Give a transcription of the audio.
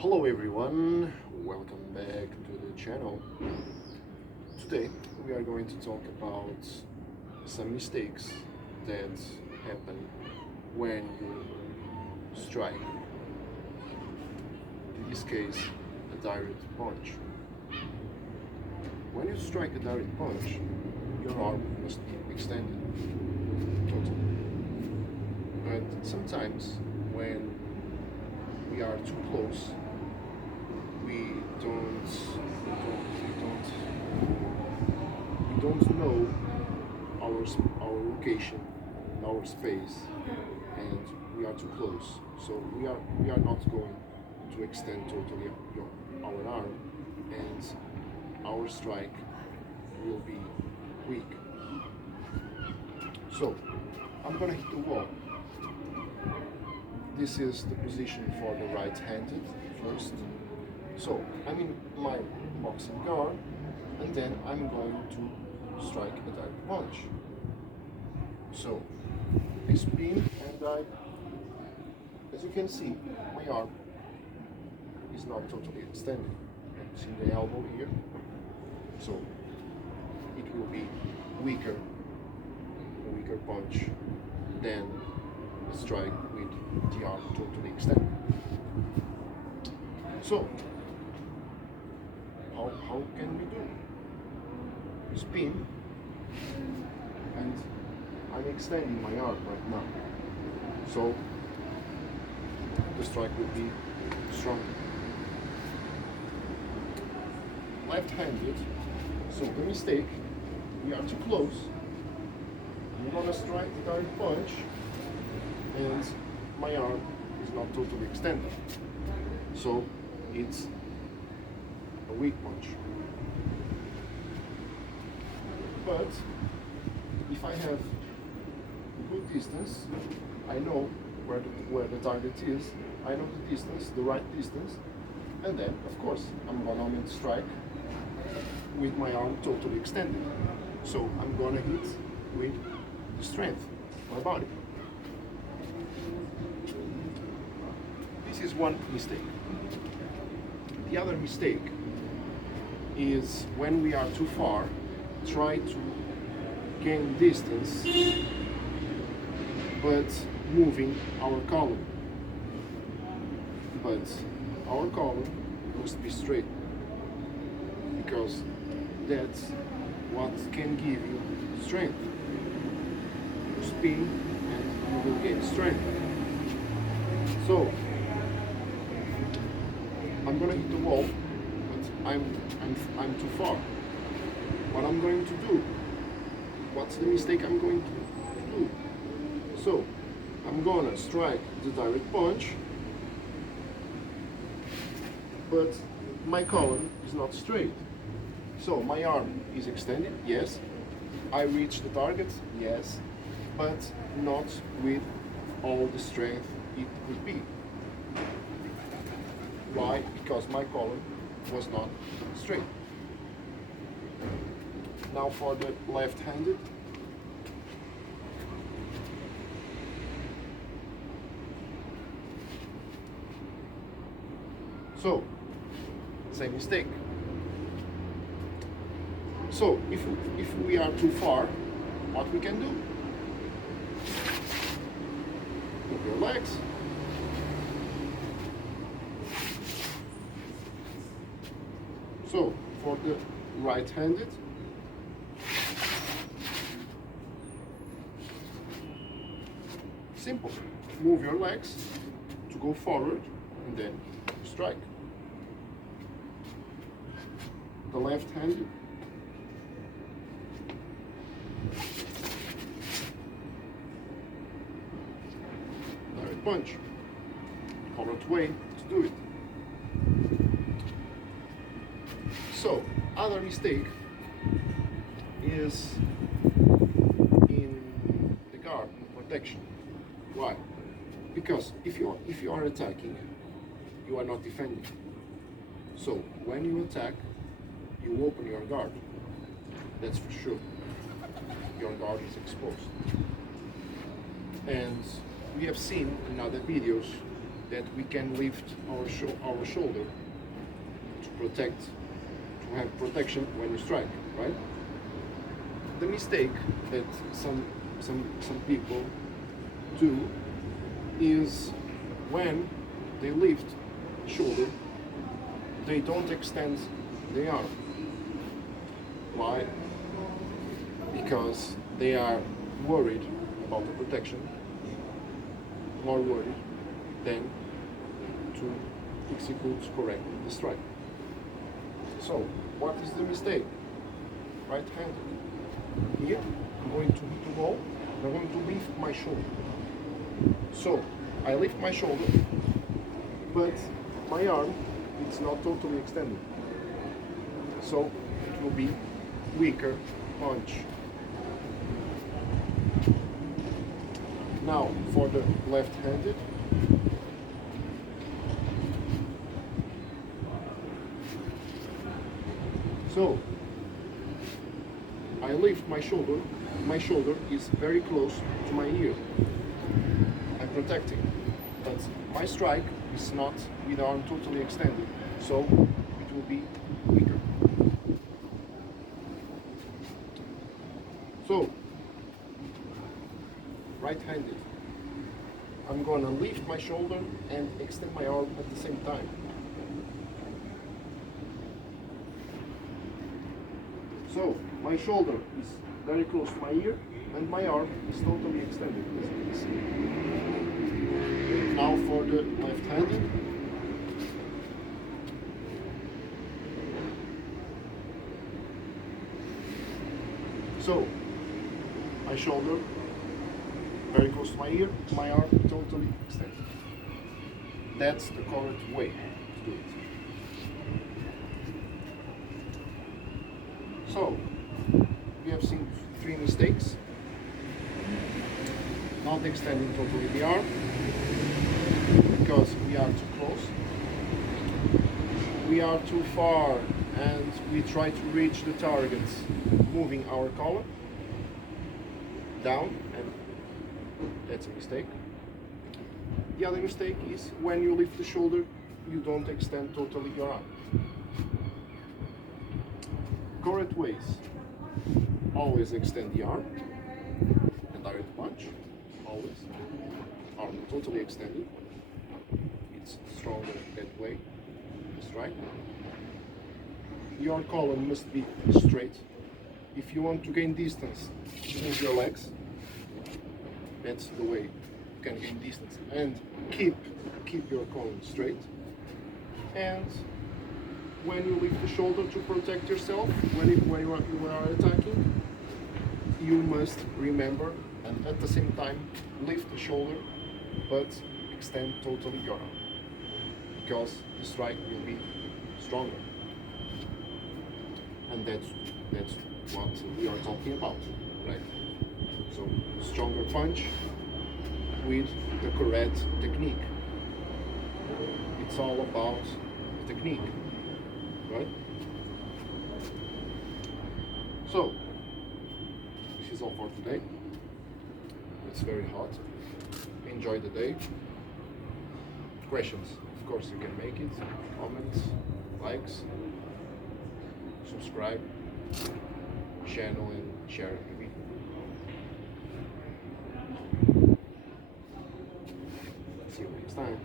Hello everyone, welcome back to the channel. Today we are going to talk about some mistakes that happen when you strike, in this case, a direct punch. When you strike a direct punch, your arm must be extended totally. But sometimes when we are too close, we don't know our location, our space, and we are too close. So we are not going to extend totally our arm, and our strike will be weak. So I'm gonna hit the wall. This is the position for the right-handed first. So I'm in my boxing guard, and then I'm going to strike a direct punch. So I spin, and as you can see, my arm is not totally extended. You can see the elbow here. So it will be a weaker punch than a strike with the arm totally extended. So how can we do? Spin, and I'm extending my arm right now. So the strike will be stronger. Left-handed, so the mistake, we are too close. I'm gonna strike the direct punch, and my arm is not totally extended. So it's a weak punch. But if I have a good distance, I know where the target is, I know the distance, the right distance, and then of course I'm gonna strike with my arm totally extended. So I'm gonna hit with the strength of my body. This is one mistake. The other mistake is when we are too far, try to gain distance, but moving our column. But our column must be straight, because that's what can give you strength. You spin and you will gain strength. So I'm gonna hit the wall, but I'm too far. What I'm going to do? What's the mistake I'm going to do? So I'm gonna strike the direct punch, but my column is not straight. So my arm is extended, yes. I reach the target, yes, but not with all the strength it could be. Why? Because my column was not straight. Now for the left-handed. So, same mistake. So, if we are too far, what we can do? Move your legs. So, for the right-handed, simple. Move your legs to go forward and then strike. The left-handed, direct punch. Correct way to do it. So, other mistake is in the guard, protection. Why? Because if you are attacking, you are not defending. So when you attack, you open your guard. That's for sure. Your guard is exposed. And we have seen in other videos that we can lift our shoulder to have protection when you strike, right? The mistake that some people do is when they lift shoulder, they don't extend the arm. Why? Because they are worried about the protection, more worried than to execute correctly the strike. So, what is the mistake? Right-handed. Here, I'm going to hit the ball, and I'm going to lift my shoulder. So, I lift my shoulder, but my arm is not totally extended. So, it will be weaker punch. Now, for the left-handed, so I lift my shoulder is very close to my ear. I'm protecting, but my strike is not with arm totally extended, so it will be weaker. So, right-handed, I'm gonna lift my shoulder and extend my arm at the same time. So, my shoulder is very close to my ear and my arm is totally extended, as you can see. And now for the left-handed. So, my shoulder very close to my ear, my arm totally extended. That's the correct way to do it. So, we have seen 3 mistakes. Not extending totally the arm, because we are too close. We are too far and we try to reach the targets moving our collar down, and that's a mistake. The other mistake is when you lift the shoulder, you don't extend totally your arm. Correct ways: always extend the arm and direct punch, always. Arm totally extended, it's stronger that way, strike. Your column must be straight. If you want to gain distance, move your legs. That's the way you can gain distance. And keep your column straight. And when you lift the shoulder to protect yourself, when you are attacking, you must remember and at the same time lift the shoulder, but extend totally your arm, because the strike will be stronger. And that's what we are talking about, right? So, stronger punch with the correct technique. It's all about technique, right? So, this is all for today. It's very hot. Enjoy the day. Questions, of course, you can make it. Comments, likes, subscribe, channel, and share it with me. See you next time.